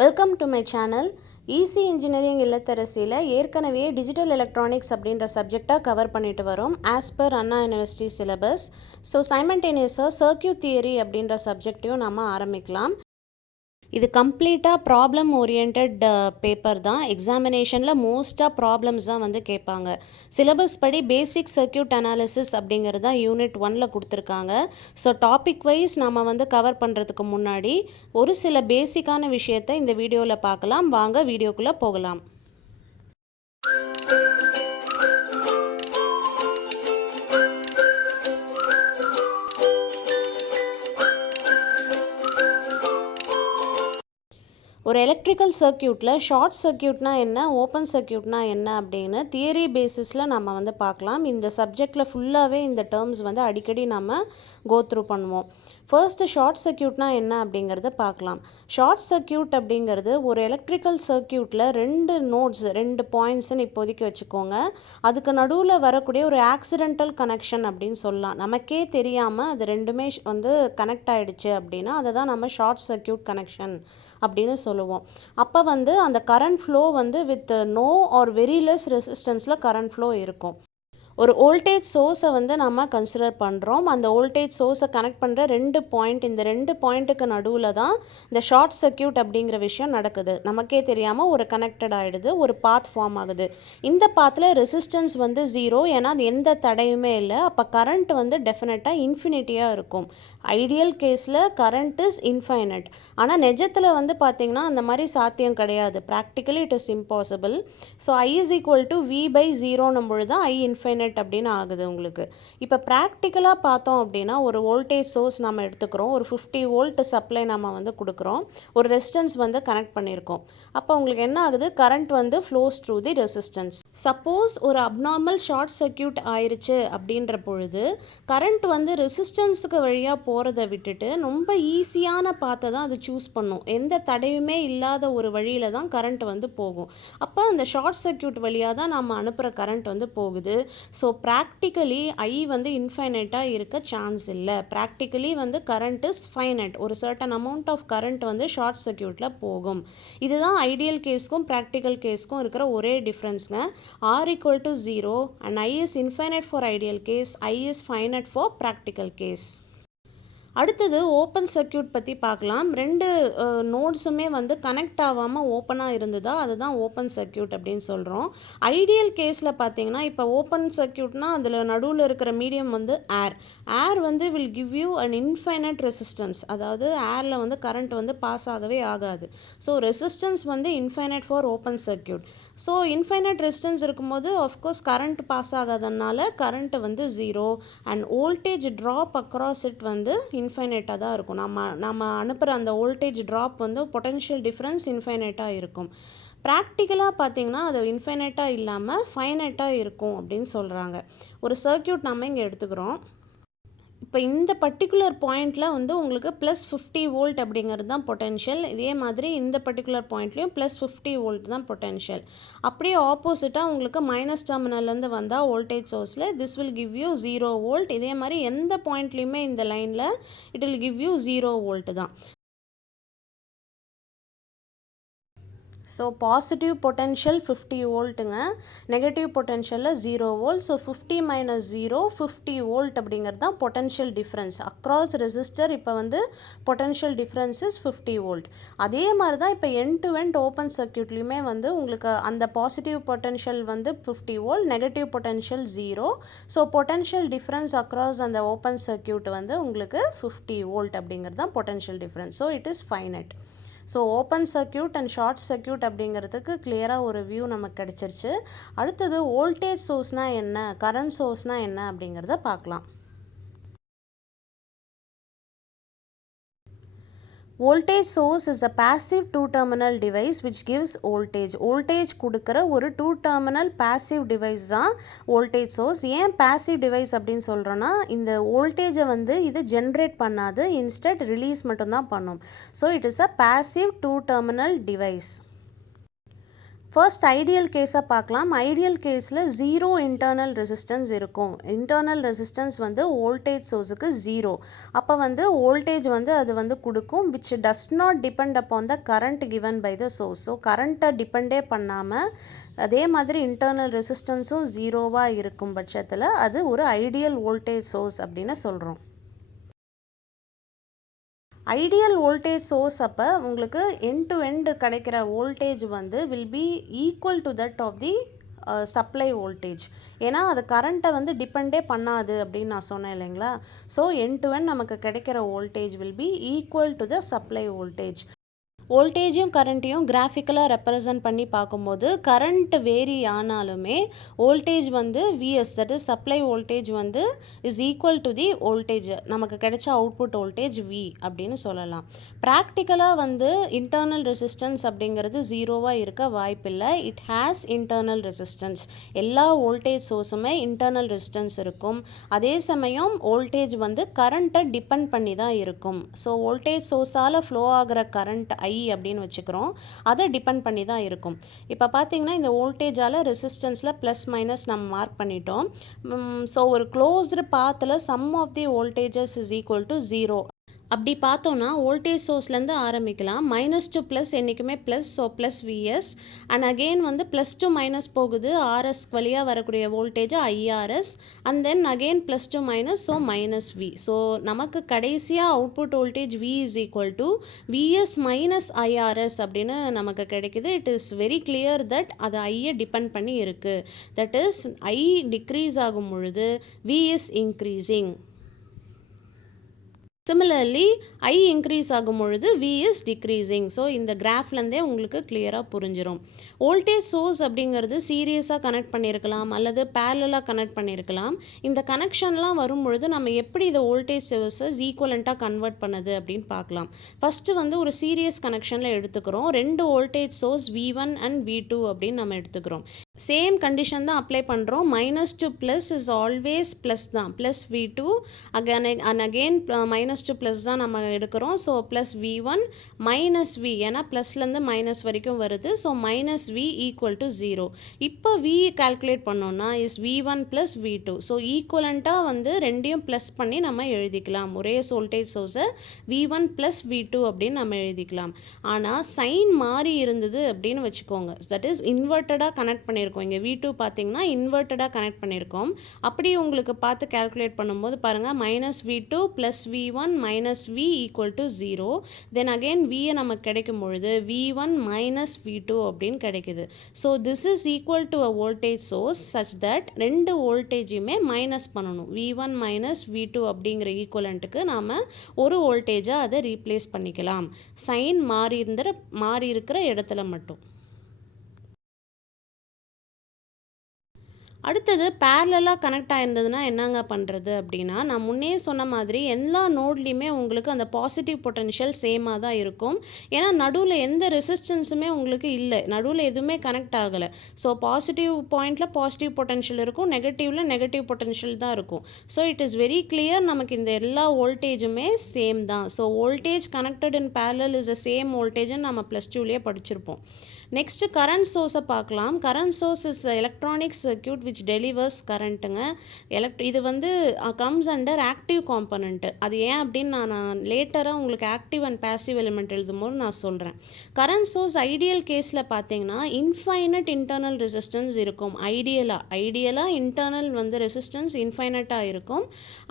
Welcome to my channel. Easy engineering இல்லத்தரசியில் ஏற்கனவே digital electronics அப்படின்ற சப்ஜெக்டாக கவர் பண்ணிட்டு வரோம் as per Anna university syllabus. So சைமல்டேனியஸாக சர்க்யூட் தியரி அப்படின்ற சப்ஜெக்டையும் நம்ம ஆரம்பிக்கலாம். இது கம்ப்ளீட்டாக ப்ராப்ளம் ஓரியன்ட் பேப்பர் தான். எக்ஸாமினேஷனில் மோஸ்ட்டாக ப்ராப்ளம்ஸ் தான் வந்து கேட்பாங்க. சிலபஸ் படி பேசிக் சர்க்யூட் அனாலிசிஸ் அப்படிங்கிறது தான் யூனிட் 1ல் கொடுத்துருக்காங்க. ஸோ டாபிக் வைஸ் நம்ம வந்து கவர் பண்ணுறதுக்கு முன்னாடி ஒரு சில பேசிக்கான விஷயத்தை இந்த வீடியோவில் பார்க்கலாம். வாங்க வீடியோக்குள்ளே போகலாம். ஒரு எலக்ட்ரிக்கல் சர்க்யூட்டில் ஷார்ட் சர்க்யூட்னா என்ன, ஓப்பன் சர்க்யூட்னா என்ன அப்படின்னு தியரி பேசிஸில் நம்ம வந்து பார்க்கலாம். இந்த சப்ஜெக்டில் ஃபுல்லாகவே இந்த டேர்ம்ஸ் வந்து அடிக்கடி நம்ம கோ த்ரூ பண்ணுவோம். ஃபர்ஸ்ட்டு ஷார்ட் சர்க்யூட்னா என்ன அப்படிங்கிறத பார்க்கலாம். ஷார்ட் சர்க்யூட் அப்படிங்கிறது ஒரு எலக்ட்ரிக்கல் சர்க்யூட்டில் ரெண்டு பாயிண்ட்ஸ்ன்னு இப்போதைக்கு வச்சுக்கோங்க. அதுக்கு நடுவில் வரக்கூடிய ஒரு ஆக்சிடென்டல் கனெக்ஷன் அப்படின்னு சொல்லலாம். நமக்கே தெரியாமல் அது ரெண்டுமே வந்து கனெக்ட் ஆகிடுச்சு அப்படின்னா அதை தான் நம்ம ஷார்ட் சர்க்யூட் கனெக்ஷன் அப்படின்னு சொல்லுவோம். அப்போ வந்து அந்த கரண்ட் ஃப்ளோ வந்து with no or very less ரெசிஸ்டன்ஸில் கரண்ட் ஃப்ளோ இருக்கும். ஒரு வோல்டேஜ் சோர்ஸை வந்து நம்ம கன்சிடர் பண்ணுறோம். அந்த வோல்டேஜ் சோர்ஸை கனெக்ட் பண்ணுற இந்த ரெண்டு பாயிண்ட்டுக்கு நடுவில் தான் இந்த ஷார்ட் சர்க்யூட் அப்படிங்கிற விஷயம் நடக்குது. நமக்கே தெரியாமல் ஒரு கனெக்டட் ஆகிடுது, ஒரு பாத் ஃபார்ம் ஆகுது. இந்த பாத்தில் ரெசிஸ்டன்ஸ் வந்து 0, ஏன்னா அது எந்த தடையுமே இல்லை. அப்போ கரண்ட் வந்து டெஃபினட்டாக இன்ஃபினிட்டியாக இருக்கும். ஐடியல் கேஸில் கரண்ட் இஸ் இன்ஃபைனட். ஆனால் நிஜத்தில் வந்து பார்த்திங்கன்னா அந்த மாதிரி சாத்தியம் கிடையாது. Practically it is impossible. So I is equal to V/0 பொழுது தான் I இன்ஃபைனட் அப்படின்னு ஆகுது உங்களுக்கு. இப்போ ப்ராக்டிக்கலாக பார்த்தோம் அப்படின்னா ஒரு வோல்டேஜ் சோர்ஸ் நம்ம எடுத்துக்கிறோம். ஒரு 50 வோல்ட் சப்ளை நம்ம வந்து கொடுக்குறோம். ஒரு ரெசிஸ்டன்ஸ் வந்து கனெக்ட் பண்ணியிருக்கோம். அப்போ உங்களுக்கு என்ன ஆகுது, கரண்ட் வந்து flows through the resistance. Suppose ஒரு அப்நார்மல் ஷார்ட் சர்க்யூட் ஆயிடுச்சு அப்படின்ற பொழுது கரண்ட் வந்து ரெசிஸ்டன்ஸுக்கு வழியாக போகிறத விட்டுட்டு ரொம்ப ஈஸியான பாத்தை தான் அது சூஸ் பண்ணும். எந்த தடையுமே இல்லாத ஒரு வழியில் தான் கரண்ட் வந்து போகும். அப்போ அந்த ஷார்ட் சர்க்யூட் வழியாக தான் நம்ம அனுப்புகிற கரண்ட் வந்து போகுது. ஸோ ப்ராக்டிக்கலி I வந்து இன்ஃபைனைட்டாக இருக்க சான்ஸ் இல்லை. ப்ராக்டிக்கலி வந்து கரண்ட் இஸ் ஃபைனைட். ஒரு சர்டன் அமௌண்ட் ஆஃப் கரண்ட் வந்து ஷார்ட் சர்க்யூட்டில் போகும். இதுதான் ஐடியல் கேஸ்க்கும் ப்ராக்டிக்கல் கேஸ்க்கும் இருக்கிற ஒரே டிஃப்ரென்ஸ்ங்க. R equal to 0 and I is infinite for ideal case, I is finite for practical case. அடுத்தது ஓப்பன் சர்க்யூட் பற்றி பார்க்கலாம். ரெண்டு நோட்ஸுமே வந்து கனெக்ட் ஆகாமல் ஓப்பனாக இருந்ததா அதுதான் ஓப்பன் சர்க்யூட் அப்படின்னு சொல்கிறோம். ஐடியல் கேஸில் பார்த்தீங்கன்னா இப்போ ஓப்பன் சர்க்யூட்னால் அதில் நடுவில் இருக்கிற மீடியம் வந்து ஏர் வந்து will give you an infinite resistance. அதாவது ஏரில் வந்து கரண்ட் வந்து பாஸ் ஆகவே ஆகாது. ஸோ ரெசிஸ்டன்ஸ் வந்து infinite for open circuit. So infinite resistance இருக்கும்போது ஆஃப்கோர்ஸ் கரண்ட் பாஸ் ஆகாதனால கரண்ட் வந்து 0 and voltage drop across it வந்து இன்ஃபைனைட்டாக தான் இருக்கும். நம்ம அனுப்புகிற அந்த வோல்டேஜ் ட்ராப் வந்து பொட்டென்ஷியல் டிஃப்ரென்ஸ் இன்ஃபைனைட்டாக இருக்கும். ப்ராக்டிக்கலாக பார்த்தீங்கன்னா அது இன்ஃபைனைட்டாக இல்லாமல் ஃபைனைட்டாக இருக்கும் அப்படின்னு சொல்கிறாங்க. ஒரு சர்க்யூட் நம்ம இங்கே எடுத்துக்கிறோம். இப்போ இந்த பர்டிகுலர் பாயிண்டில் வந்து உங்களுக்கு +50 வோல்ட் அப்படிங்கிறது தான் பொட்டென்ஷியல். இதே மாதிரி இந்த பர்டிகுலர் பாயிண்ட்லேயும் +50 வோல்ட் தான் பொட்டென்ஷியல். அப்படியே ஆப்போசிட்டாக உங்களுக்கு மைனஸ் டெர்மினல்லேருந்து வந்தால் வோல்டேஜ் சோர்ஸில் this will give you 0 volt. இதே மாதிரி எந்த பாயிண்ட்லேயுமே இந்த லைனில் it will give you 0 volt தான். ஸோ பாசிட்டிவ் பொட்டென்ஷியல் 50 வோல்ட்டுங்க, நெகட்டிவ் பொட்டென்ஷியலில் 0 வோல்ட். ஸோ 50 - 0 50 வோல்ட் அப்படிங்கிறது தான் பொட்டென்ஷியல் டிஃப்ரென்ஸ் அக்ராஸ் ரெசிஸ்டர். இப்போ வந்து பொட்டென்ஷியல் டிஃப்ரென்ஸ் இஸ் 50 வோல்ட். அதே மாதிரி தான் இப்போ எண்ட் டு எண்ட் ஓப்பன் சர்க்யூட்லேயுமே வந்து உங்களுக்கு அந்த பாசிட்டிவ் பொட்டென்ஷியல் வந்து 50 volt, negative potential 0. So potential difference across அந்த ஓப்பன் சர்க்யூட் வந்து உங்களுக்கு 50 வோல்ட் அப்படிங்கிறது தான் potential difference. So it is finite. So open circuit and short circuit அப்படிங்கிறதுக்கு கிளியராக ஒரு வியூ நமக்கு கிடச்சிருச்சு. அடுத்தது வோல்டேஜ் சோர்ஸ்னால் என்ன, கரண்ட் சோர்ஸ்னால் என்ன அப்படிங்கிறத பார்க்கலாம். Voltage source is a passive two-terminal device which gives voltage. Voltage கொடுக்கிற ஒரு two-terminal passive device தான் voltage source. ஏன் passive device அப்படின்னு சொல்கிறோன்னா இந்த வோல்டேஜை வந்து இது ஜென்ரேட் பண்ணாது, இன்ஸ்டெட் ரிலீஸ் மட்டும்தான் பண்ணும். So it is a passive two-terminal device. First ideal கேஸை பார்க்கலாம். ஐடியல் கேஸில் ஜீரோ இன்டர்னல் ரெசிஸ்டன்ஸ் இருக்கும். இன்டர்னல் ரெசிஸ்டன்ஸ் வந்து வோல்டேஜ் சோர்ஸுக்கு ஜீரோ. அப்போ வந்து வோல்டேஜ் வந்து அது வந்து கொடுக்கும் which does not depend upon the current given by the source. So கரண்ட்டை டிபெண்டே பண்ணாமல் அதே மாதிரி இன்டர்னல் ரெசிஸ்டன்ஸும் ஜீரோவாக இருக்கும் பட்சத்தில் அது ஒரு ஐடியல் வோல்டேஜ் சோர்ஸ் அப்படின்னு சொல்கிறோம். ஐடியல் வோல்டேஜ் சோர்ஸ் அப்போ உங்களுக்கு எண்ட் டு எண்ட் கிடைக்கிற வோல்டேஜ் வந்து will be equal to that of the supply voltage. ஏன்னா அது கரண்ட்டை வந்து டிபெண்டே பண்ணாது அப்படின்னு நான் சொன்னேன் இல்லைங்களா. ஸோ எண்ட் டு எண்ட் நமக்கு கிடைக்கிற voltage will be equal to the supply voltage. வோல்டேஜையும் கரண்ட்டையும் கிராஃபிக்கலாக ரெப்ரசன்ட் பண்ணி பார்க்கும்போது கரண்ட் வேரி ஆனாலுமே வோல்டேஜ் வந்து VS that is supply voltage வந்து is equal to the voltage நமக்கு கிடைச்ச அவுட்புட் வோல்டேஜ் வி அப்படின்னு சொல்லலாம். ப்ராக்டிக்கலாக வந்து இன்டர்னல் ரெசிஸ்டன்ஸ் அப்படிங்கிறது ஜீரோவாக இருக்க வாய்ப்பில்லை. It has internal resistance. எல்லா வோல்டேஜ் சோர்ஸுமே இன்டர்னல் ரெசிஸ்டன்ஸ் இருக்கும். அதே சமயம் வோல்டேஜ் வந்து கரண்ட்டை டிபெண்ட் பண்ணி தான் இருக்கும். ஸோ வோல்டேஜ் சோர்ஸால் ஃப்ளோ ஆகிற கரண்ட் அப்படின்னு வச்சுக்கிறோம். அதை டிபெண்ட் பண்ணி தான் இருக்கும். இப்போ பார்த்தீங்கன்னா இந்த வோல்டேஜால் ரெசிஸ்டன்ஸில் ப்ளஸ் மைனஸ் நம்ம மார்க் பண்ணிட்டோம். ஸோ ஒரு க்ளோஸ்டு பாத்தில் sum of the voltages is equal to zero. அப்படி பார்த்தோன்னா வோல்டேஜ் சோர்ஸ்லேருந்து ஆரம்பிக்கலாம். மைனஸ் டு ப்ளஸ் என்றைக்குமே plus. So plus VS and again வந்து ப்ளஸ் டு மைனஸ் போகுது. ஆர்எஸ் வழியாக வரக்கூடிய voltage IRS and then again plus to minus so minus V. So நமக்கு கடைசியாக output voltage V is equal to VS minus IRS அப்படின்னு நமக்கு கிடைக்குது. It is very clear that அது ஐயை டிபெண்ட் பண்ணி இருக்குது. தட் இஸ் ஐ டிக்ரீஸ் ஆகும் பொழுது V is increasing. Similarly I increase ஆகும் பொழுது வி இஸ் டிக்ரீஸிங். ஸோ இந்த கிராஃப்லேருந்தே உங்களுக்கு கிளியராக புரிஞ்சிடும். வோல்டேஜ் சோர்ஸ் அப்படிங்கிறது சீரியஸாக கனெக்ட் பண்ணியிருக்கலாம் அல்லது பேரலாக கனெக்ட் பண்ணியிருக்கலாம். இந்த கனெக்ஷன்லாம் வரும்பொழுது நம்ம எப்படி இதை வோல்டேஜ் சோர்ஸஸ் ஈக்குவலண்ட்டாக கன்வெர்ட் பண்ணுது அப்படின்னு பார்க்கலாம். ஃபஸ்ட்டு வந்து ஒரு சீரியஸ் கனெக்ஷனில் எடுத்துக்கிறோம். ரெண்டு voltage source V1 and V2 அப்படின்னு நம்ம எடுத்துக்கிறோம். சேம் கண்டிஷன் தான் அப்ளை பண்ணுறோம். Minus to plus is always plus தான். Plus V2 again minus to plus தான் நம்ம எடுக்கிறோம். So plus V1 minus V, ஏன்னா ப்ளஸ்லேருந்து மைனஸ் வரைக்கும் வருது. So minus V equal to zero. இப்போ V கால்குலேட் பண்ணோன்னா is V1 plus V2. So ஈக்குவலண்ட்டாக வந்து ரெண்டையும் ப்ளஸ் பண்ணி நம்ம எழுதிக்கலாம். ஒரே வோல்டேஜ் சோர்ஸை V1 ப்ளஸ் V2 அப்படின்னு நம்ம எழுதிக்கலாம். ஆனால் சைன் மாறி இருந்தது அப்படின்னு வச்சுக்கோங்க. தட் இஸ் இன்வெர்ட்டடாக கனெக்ட் பண்ணியிருக்கோம். இங்கே V2 பார்த்தீங்கன்னா இன்வெர்ட்டடாக கனெக்ட் பண்ணியிருக்கோம். அப்படி உங்களுக்கு பார்த்து கால்குலேட் பண்ணும்போது பாருங்கள், minus V2 plus V1 minus V equal to zero. Then again Vயை நமக்கு கிடைக்கும் பொழுது V1 மைனஸ் V2 அப்படின்னு கிடைக்குது. So this is equal to a voltage source such that ரெண்டு வோல்டேஜுமே மைனஸ் பண்ணணும். V1 மைனஸ் V2 அப்படிங்கிற ஈக்குவலண்ட்டுக்கு நாம் ஒரு வோல்டேஜாக அதை ரீப்ளேஸ் பண்ணிக்கலாம். சைன் மாறி இருக்கிற இடத்துல மட்டும். அடுத்தது பேரலாக கனெக்ட் ஆகிருந்ததுன்னா என்னங்க பண்ணுறது அப்படின்னா, நான் முன்னே சொன்ன மாதிரி எல்லா நோட்லேயுமே உங்களுக்கு அந்த பாசிட்டிவ் பொட்டென்ஷியல் சேமாக தான் இருக்கும். ஏன்னா நடுவில் எந்த ரெசிஸ்டன்ஸுமே உங்களுக்கு இல்லை, நடுவில் எதுவுமே கனெக்ட் ஆகலை. ஸோ பாசிட்டிவ் பாயிண்டில் பாசிட்டிவ் பொட்டென்ஷியல் இருக்கும், நெகட்டிவில் நெகட்டிவ் பொட்டென்ஷியல் தான் இருக்கும். So it is very clear நமக்கு இந்த எல்லா வோல்டேஜுமே சேம் தான். So voltage connected in parallel is a same வோல்டேஜ்னு நம்ம ப்ளஸ் டூலேயே படிச்சிருப்போம். நெக்ஸ்ட்டு கரண்ட் சோர்ஸை பார்க்கலாம். Current source is electronic circuit which delivers கரண்ட்டுங்க. இது வந்து கம்ஸ் அண்டர் ஆக்டிவ் காம்பனண்ட்டு. அது ஏன் அப்படின்னு நான் லேட்டராக உங்களுக்கு ஆக்டிவ் அண்ட் பேசிவ் எலிமெண்ட் எழுதும்போது நான் சொல்கிறேன். கரண்ட் சோர்ஸ் ஐடியல் கேஸில் பார்த்தீங்கன்னா இன்ஃபைனட் இன்டர்னல் ரெசிஸ்டன்ஸ் இருக்கும். ஐடியலாக இன்டர்னல் வந்து ரெசிஸ்டன்ஸ் இன்ஃபைனட்டாக இருக்கும்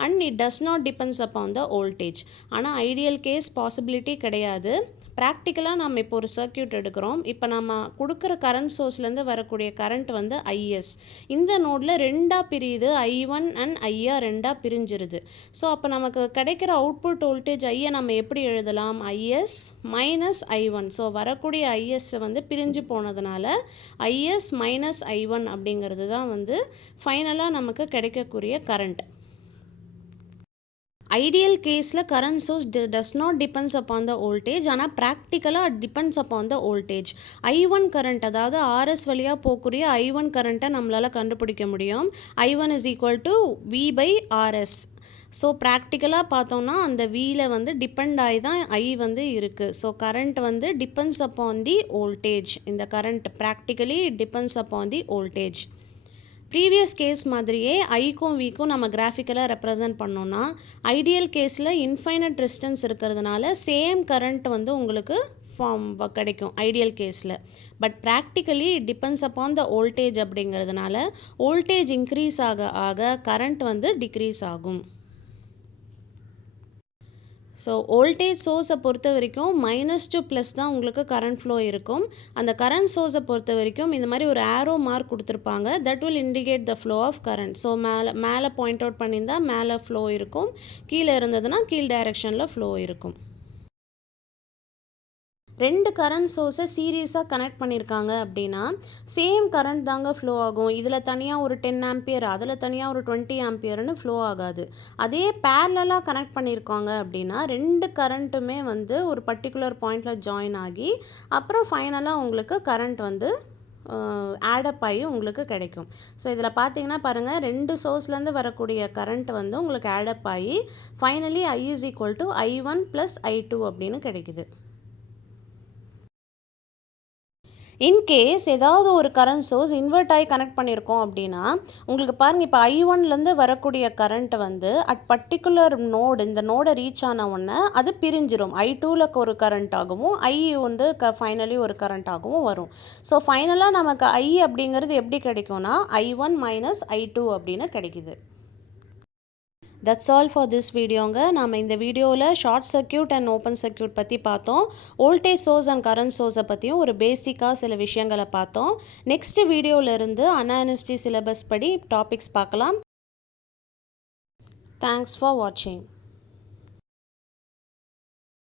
and it does not depends upon the voltage. ஆனால் ஐடியல் கேஸ் பாசிபிலிட்டி கிடையாது. ப்ராக்டிக்கலாக நம்ம இப்போ ஒரு சர்க்யூட் எடுக்கிறோம். இப்போ நம்ம கொடுக்குற கரண்ட் சோர்ஸ்லேருந்து வரக்கூடிய கரண்ட் வந்து ஐஎஸ். இந்த நோடில் ரெண்டாக பிரியுது, I1 அண்ட் ஐஆ ரெண்டாக பிரிஞ்சிருது. ஸோ அப்போ நமக்கு கிடைக்கிற அவுட்புட் வோல்டேஜ் ஐயை நம்ம எப்படி எழுதலாம்? IS minus I1. ஸோ வரக்கூடிய ஐஎஸ்ஸை வந்து பிரிஞ்சு போனதுனால ஐஎஸ் மைனஸ் I1 அப்படிங்கிறது தான் வந்து ஃபைனலாக நமக்கு கிடைக்கக்கூடிய கரண்ட். ஐடியல் கேஸில் current source does not depends upon the voltage. ஆனால் ப்ராக்டிக்கலாக depends upon the voltage. I1 current, அதாவது ஆர்எஸ் வழியாக போகக்கூடிய I1 கரண்ட்டை நம்மளால் கண்டுபிடிக்க முடியும். I1 is equal to V by RS. So ப்ராக்டிக்கலாக பார்த்தோம்னா அந்த வீல வந்து டிபெண்ட் ஆகி தான் ஐ வந்து இருக்குது. ஸோ கரண்ட் வந்து டிபெண்ட்ஸ் அப்பான் தி வோல்டேஜ். இந்த current practically depends upon the voltage. Previous case மாதிரியே ஐக்கும் வீக்கும் நம்ம கிராஃபிக்கலாக ரெப்ரசன்ட் பண்ணோன்னா ஐடியல் கேஸில் இன்ஃபைனட் ரெசிஸ்டன்ஸ் இருக்கிறதுனால சேம் கரண்ட் வந்து உங்களுக்கு ஃபார்ம் கிடைக்கும் ஐடியல் கேஸில். But practically depends upon the voltage அப்படிங்கிறதுனால வோல்டேஜ் இன்க்ரீஸ் ஆக ஆக கரண்ட் வந்து டிக்ரீஸ் ஆகும். ஸோ வோல்டேஜ் சோர்ஸை பொறுத்த வரைக்கும் மைனஸ் டு ப்ளஸ் தான் உங்களுக்கு கரண்ட் ஃப்ளோ இருக்கும். அந்த கரண்ட் சோர்ஸை பொறுத்த வரைக்கும் இந்த மாதிரி ஒரு ஆரோ மார்க் கொடுத்துருப்பாங்க. That will indicate the flow of current. So மேலே பாயிண்ட் அவுட் பண்ணியிருந்தால் மேலே ஃப்ளோ இருக்கும், கீழே இருந்ததுன்னா கீழ் டைரெக்ஷனில் ஃப்ளோ இருக்கும். ரெண்டு கரண்ட் சோர்ஸை சீரியஸாக கனெக்ட் பண்ணியிருக்காங்க அப்படின்னா சேம் கரண்ட் தாங்க ஃப்ளோ ஆகும். இதில் தனியாக ஒரு 10 ஆம்பியர், அதில் தனியாக ஒரு 20 ஆம்பியர்னு ஃப்ளோ ஆகாது. அதே பேரலாக கனெக்ட் பண்ணியிருக்காங்க அப்படின்னா ரெண்டு கரண்ட்டுமே வந்து ஒரு பர்டிகுலர் பாயிண்டில் ஜாயின் ஆகி அப்புறம் ஃபைனலாக உங்களுக்கு கரண்ட் வந்து ஆடப் ஆகி உங்களுக்கு கிடைக்கும். ஸோ இதில் பார்த்தீங்கன்னா பாருங்கள், ரெண்டு சோர்ஸ்லேருந்து வரக்கூடிய கரண்ட் வந்து உங்களுக்கு ஆடப் ஆகி finally I is equal to I1 + I2 அப்படின்னு கிடைக்குது. இன்கேஸ் ஏதாவது ஒரு கரண்ட் சோர்ஸ் இன்வெர்ட் ஆகி கனெக்ட் பண்ணியிருக்கோம் அப்படின்னா உங்களுக்கு பாருங்கள், இப்போ I1லேருந்து வரக்கூடிய கரண்ட் வந்து அட் பர்டிகுலர் நோடு, இந்த நோடை ரீச் ஆன உடனே அது பிரிஞ்சிரும். I2ல் ஒரு கரண்ட் ஆகவும் I வந்து ஃபைனலி ஒரு கரண்ட் ஆகவும் வரும். ஸோ ஃபைனலாக நமக்கு I அப்படிங்கிறது எப்படி கிடைக்கும்னா I1 - I2 அப்படின்னு கிடைக்குது. தட்ஸ் ஆல் ஃபார் திஸ் வீடியோங்க. நாம் இந்த வீடியோவில் short circuit and open circuit பற்றி பார்த்தோம். வோல்டேஜ் சோர்ஸ் அண்ட் கரண்ட் சோர்ஸை பற்றியும் ஒரு பேசிக்காக சில விஷயங்களை பார்த்தோம். நெக்ஸ்ட் வீடியோவிலிருந்து அண்ணா யூனிவர்சிட்டி சிலபஸ் படி டாபிக்ஸ் பார்க்கலாம். தேங்க்ஸ் ஃபார் வாட்சிங்.